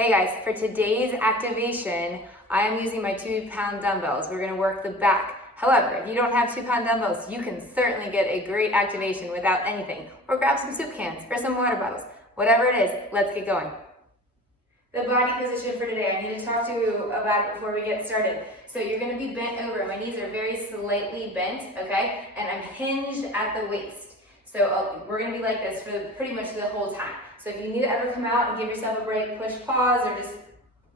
Hey guys, for today's activation, I am using my 2-pound dumbbells. We're gonna work the back. However, if you don't have 2-pound dumbbells, you can certainly get a great activation without anything. Or grab some soup cans or some water bottles. Whatever it is, let's get going. The body position for today, I need to talk to you about it before we get started. So you're gonna be bent over. My knees are very slightly bent, okay? And I'm hinged at the waist. So we're gonna be like this for pretty much the whole time. So if you need to ever come out and give yourself a break, push pause, or just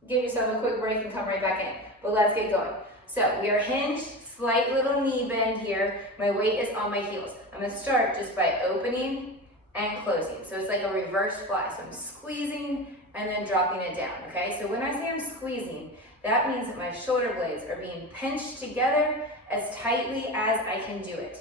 give yourself a quick break and come right back in. But let's get going. So we are hinged, slight little knee bend here. My weight is on my heels. I'm gonna start just by opening and closing. So it's like a reverse fly. So I'm squeezing and then dropping it down, okay? So when I say I'm squeezing, that means that my shoulder blades are being pinched together as tightly as I can do it.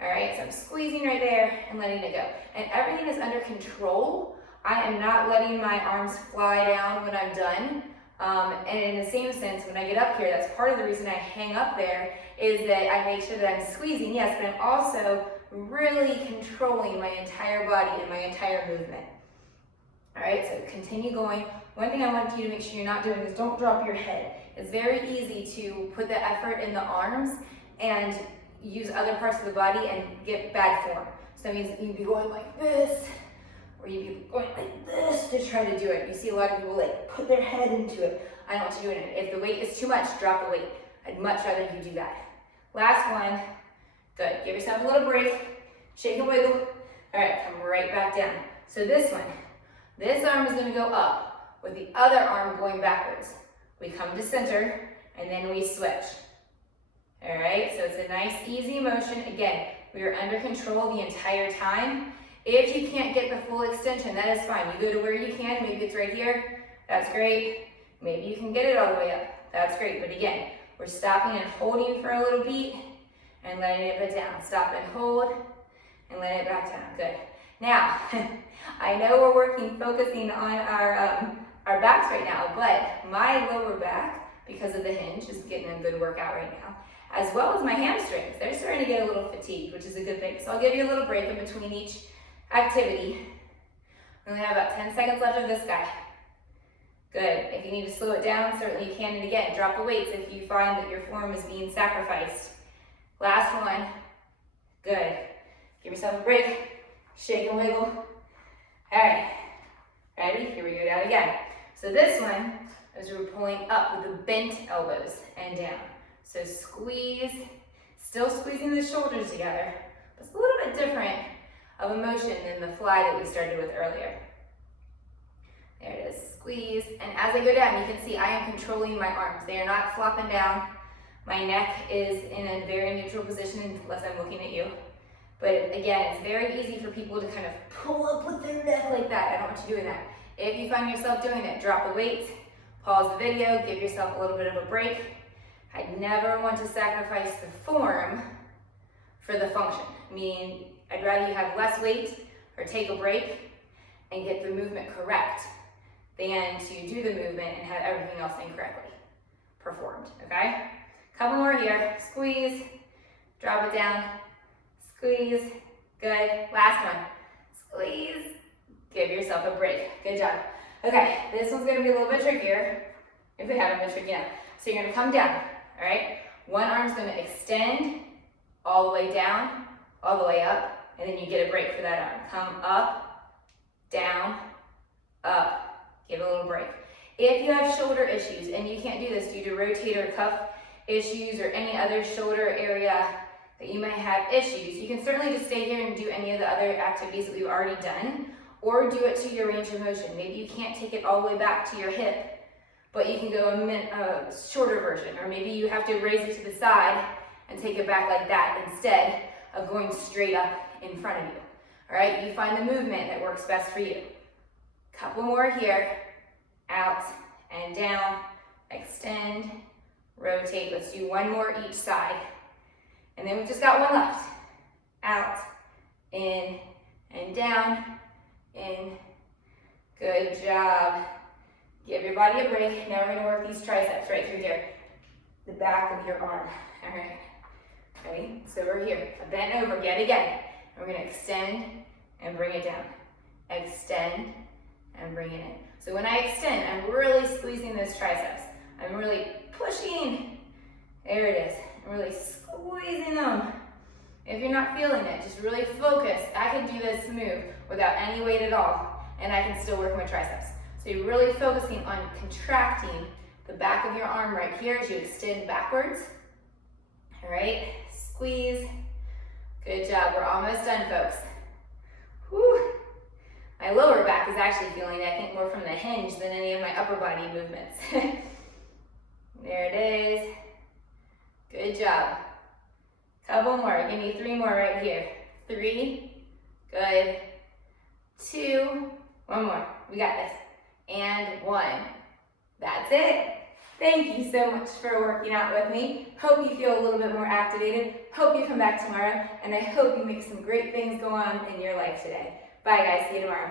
All right, so I'm squeezing right there and letting it go. And everything is under control. I am not letting my arms fly down when I'm done. And in the same sense, when I get up here, that's part of the reason I hang up there, is that I make sure that I'm squeezing, yes, but I'm also really controlling my entire body and my entire movement. All right, so continue going. One thing I want you to make sure you're not doing is don't drop your head. It's very easy to put the effort in the arms and use other parts of the body and get bad form. So that means you'd be going like this, or you'd be going like this to try to do it. You see a lot of people like put their head into it. I don't want you doing it. If the weight is too much, drop the weight. I'd much rather you do that. Last one. Good. Give yourself a little break. Shake and wiggle. All right, come right back down. So this one, this arm is going to go up with the other arm going backwards. We come to center and then we switch. All right, so it's a nice, easy motion. Again, we are under control the entire time. If you can't get the full extension, that is fine. You go to where you can. Maybe it's right here. That's great. Maybe you can get it all the way up. That's great. But again, we're stopping and holding for a little beat and letting it back down. Stop and hold and let it back down. Good. Now, I know we're focusing on our backs right now, but my lower back, because of the hinge, is getting a good workout right now, as well as my hamstrings. They're starting to get a little fatigued, which is a good thing. So I'll give you a little break in between each activity. We only have about 10 seconds left of this guy. Good. If you need to slow it down, certainly you can. And again, drop the weights if you find that your form is being sacrificed. Last one. Good. Give yourself a break. Shake and wiggle. All right. Ready? Here we go down again. So this one is we're pulling up with the bent elbows and down. So squeeze, still squeezing the shoulders together, but it's a little bit different of a motion than the fly that we started with earlier. There it is, squeeze. And as I go down, you can see I am controlling my arms. They are not flopping down. My neck is in a very neutral position unless I'm looking at you. But again, it's very easy for people to kind of pull up with their neck like that. I don't want you doing that. If you find yourself doing it, drop the weights, pause the video, give yourself a little bit of a break. I never want to sacrifice the form for the function, meaning I'd rather you have less weight or take a break and get the movement correct than to do the movement and have everything else incorrectly performed, okay? Couple more here, squeeze, drop it down, squeeze, good. Last one, squeeze, give yourself a break, good job. Okay, this one's gonna be a little bit trickier, if we haven't been tricky enough. So you're gonna come down, all right? One arm's gonna extend all the way down, all the way up, and then you get a break for that arm. Come up, down, up, give a little break. If you have shoulder issues and you can't do this due to rotator cuff issues or any other shoulder area that you might have issues, you can certainly just stay here and do any of the other activities that we've already done, or do it to your range of motion. Maybe you can't take it all the way back to your hip, but you can go a shorter version, or maybe you have to raise it to the side and take it back like that instead of going straight up in front of you. All right, you find the movement that works best for you. Couple more here, out and down, extend, rotate. Let's do one more each side. And then we've just got one left. Out, in, and down, in. Good job. Give your body a break. Now we're gonna work these triceps right through here. The back of your arm, all right. Ready? So we're here, bent over yet again. And we're gonna extend and bring it down. Extend and bring it in. So when I extend, I'm really squeezing those triceps. I'm really pushing. There it is. I'm really squeezing them. If you're not feeling it, just really focus. I can do this move without any weight at all, and I can still work my triceps. So you're really focusing on contracting the back of your arm right here as you extend backwards. All right, squeeze. Good job, we're almost done, folks. Whew. My lower back is actually feeling it, I think, more from the hinge than any of my upper body movements. There it is. Good job. Couple more, give me 3 more right here. 3, good. 2, 1 more, we got this. And 1, that's it. Thank you so much for working out with me. Hope you feel a little bit more activated. Hope you come back tomorrow, and I hope you make some great things go on in your life today. Bye guys, see you tomorrow.